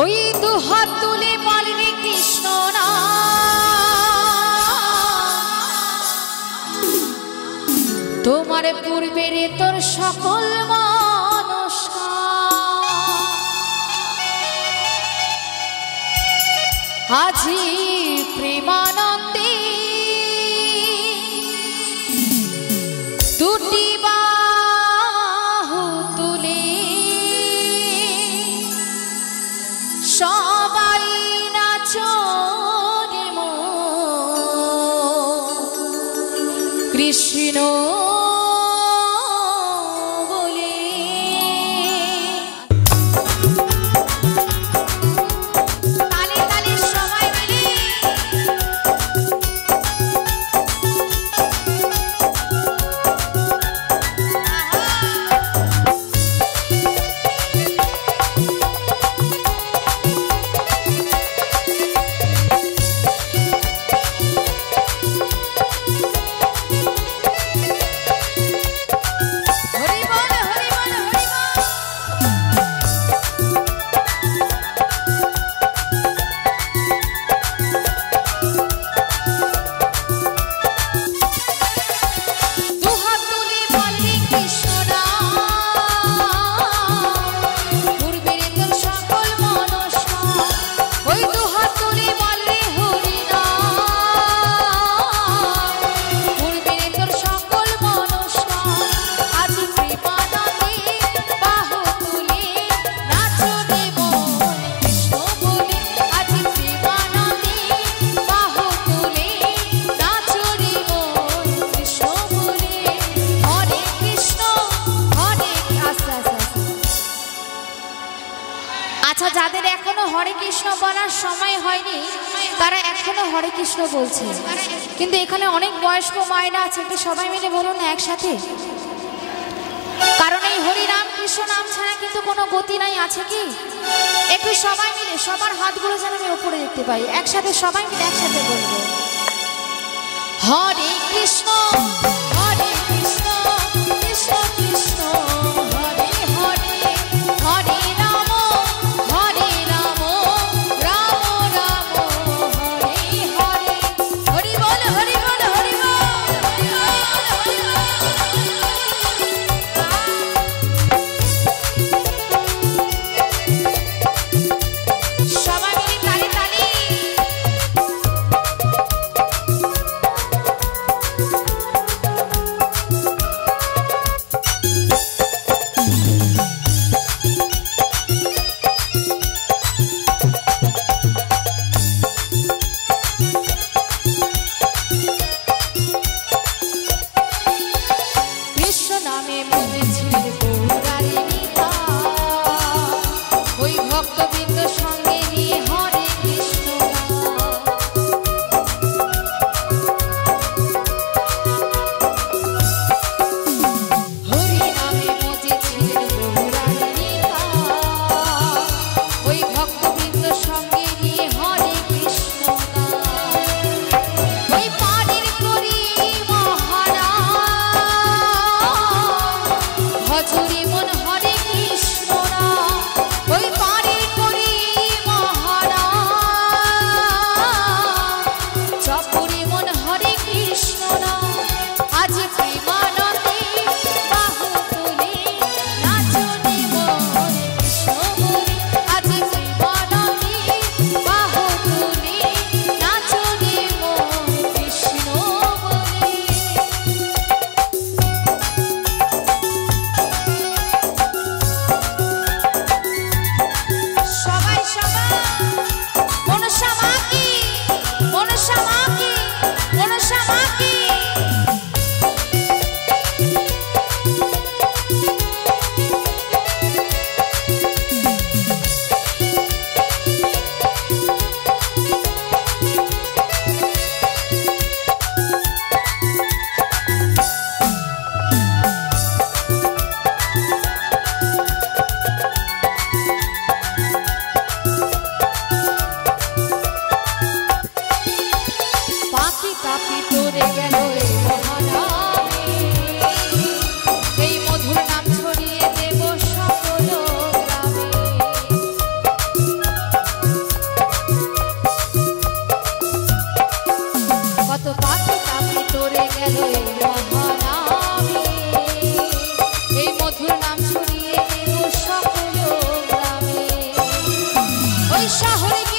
ওই দুহাত তুলে বলরে কৃষ্ণ না তোমার পূর্বের তোর সকল আজি প্রেমানন্দে দুটি বাহু তুলে সবাই নাচরে কৃষ্ণ যাদের এখনো হরে কৃষ্ণ বলার সময় হয়নি তারা এখনো হরে কৃষ্ণ বলছে, কিন্তু এখানে অনেক বয়স্ক মায়েরা আছে, একটু সবাই মিলে বলুন একসাথে, কারণ এই হরি নাম কৃষ্ণ নাম ছাড়া কিন্তু কোনো গতি নাই, আছে কি? একটু সবাই মিলে সবার হাতগুলো যেন আমি উপরে দেখতে পাই, একসাথে সবাই মিলে একসাথে বলবো হরে কৃষ্ণ হরে কৃষ্ণ কৃষ্ণ কৃষ্ণ হরে হরে হরে রাম হরে রাম রাম রাম হরে হরে হরি বল হরি বল হরি বল সবাই মিলে তালি তালি। পয়সা হরে